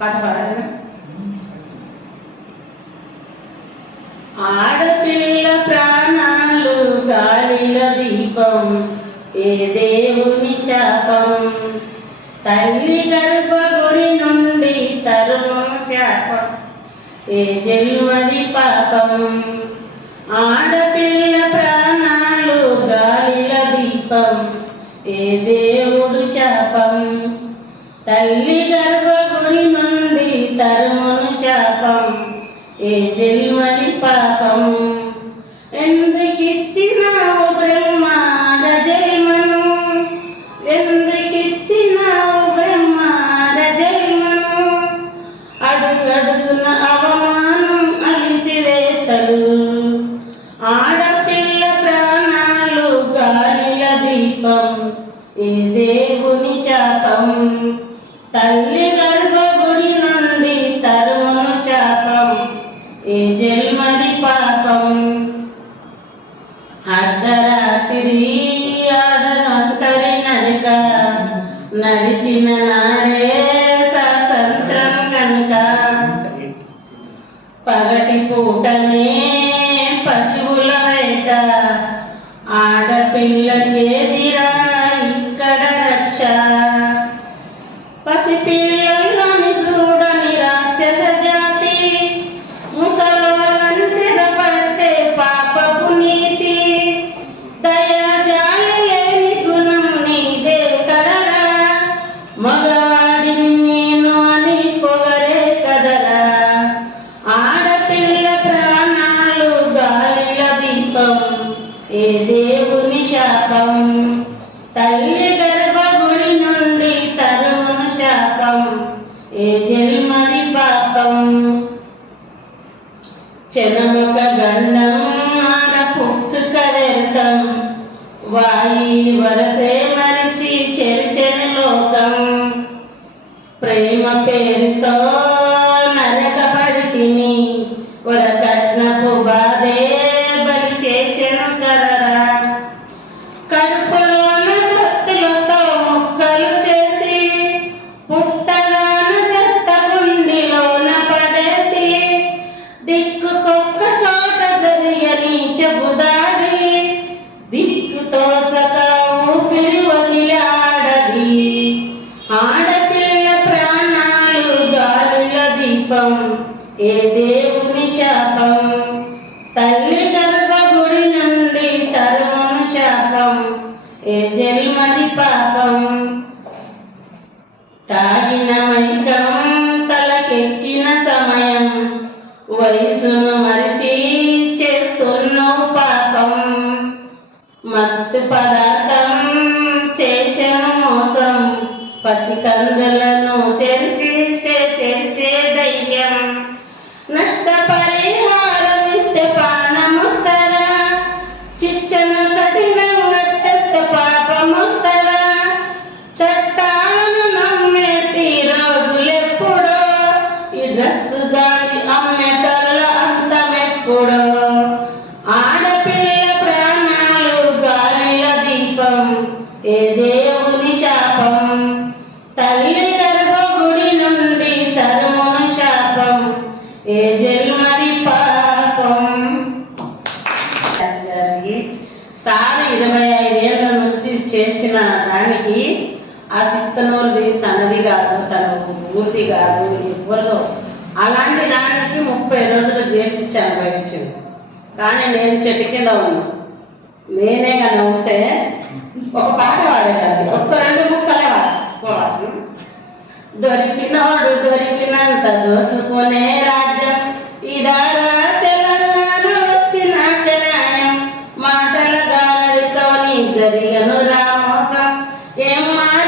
పాట పాడాలి. ఆడపిల్ల ప్రాణాలు గాలిల దీపం, ఏ దేవుని శాపం, తల్లి గర్భగుడి నుండి తరుము శాపం, ఏ జన్మది పాపం. ఆడపిల్ల ప్రాణాలు గాలిల దీపం, ఏ దేవుడు శాపం, తల్లి గర్భగుడి నుండి తరుమును శాపం, ఏ జన్మది పాపం. ఎందుకిచ్చినావు బ్రహ్మాండ జన్మను, ఎందుకిచ్చినావు బ్రహ్మాండ జన్మను, అడుగడుగున అవమానం అలిచివేతలు. ఆడపిల్ల ప్రాణాలు గాలిల దీపం, ఏ దేవుని శాపం, తల్లి గర్భగుడి నుండి తరుమును శాపం, ఏ జన్మది పాపం. అర్ధరాత్రి ఆడనొంటరి నడక, నడిసిన నాడే స్వాతంత్రం కనుక, పగటి పూటనే పశువుల వేట, ఆడపిల్లకేదిరా ఇక్కడ రక్ష. పసిపిల్లలని చూడని రాక్షస జాతి, ముసలోళ్ళని సిరపడితే పాపపు నీతి. దయాజాలి లేని గుణం నీదే కదరా, మగవాడిని నేను అని పొగరే కదరా. ఆడపిల్ల ప్రాణాలు గాలిల దీపం, ఏ దేవుని శాపం, తల్లి గర్భగుడి నుండి తరుమును శాపం, ఏ జన్మది పాపం. చెనముక గండం ఆడ పుట్టుక వ్యర్థం, వాయి వరసే మరిచి చెరిచెను లోకం. ప్రేమ పేరుతో నరకబడి తిని వరకట్నపు బాధే బలి చేచెను కదరా. కడుపులోన కత్తులతో ముక్కలు చేసి పుట్టగాన చెత్త గుండిలోన పడేసి, దిక్కుకొక్క చోట జరిగని చెబుదారి, దిక్కుతోచక ఊపిరి వదిలాడది. ఆడపిల్ల ప్రాణాలు గాలిల దీపం, ఏ దేవుని శాపం, తల్లి గర్భగుడి నుండి తరుమును శాపం, ఏ జన్మది పాపం. తాగిన మైకం తలకెక్కిన సమయం, వయసును మరిచి చేస్తున్నావు పాపం. మత్తు పదార్థం చేసెను మోసం, పసికందులను చేర్చి చేసే దయ్యం. నష్టపరిహారం ఇస్తే పానమొస్తరా, చిచ్చను కఠినంగా చేస్తే పాపమొస్తరా. చట్టాలను నమ్మేటి రోజులెప్పుడో, ఈ డ్రెస్సు గాలి అమ్మేటోళ్ళ అంతమెప్పుడో. ఆడపిల్ల ప్రాణాలు గాలిల దీపం, ఏ దేవుని శాపం, తల్లి గర్భగుడి నుండి తరుమును శాపం, ఏ జన్మది పాపం. సారు 25 ఏళ్ళ నుంచి చేసిన దానికి ఆ సిత్తనూరుది తనది కాదు, తన ఊరిది కాదు, ఎవరిదో. అలాంటి దానికి 30 రోజులు జైలు శిక్ష అనుభవించింది. కానీ నేను చెట్టు కింద ఉన్నా. నేనే కానీ ఉంటే ఒక పాట పాడేదాన్ని, ఒక్క 2 ముక్కలే వాడు. దొరికినోడు దొరికినంత దోసుకునే రాజు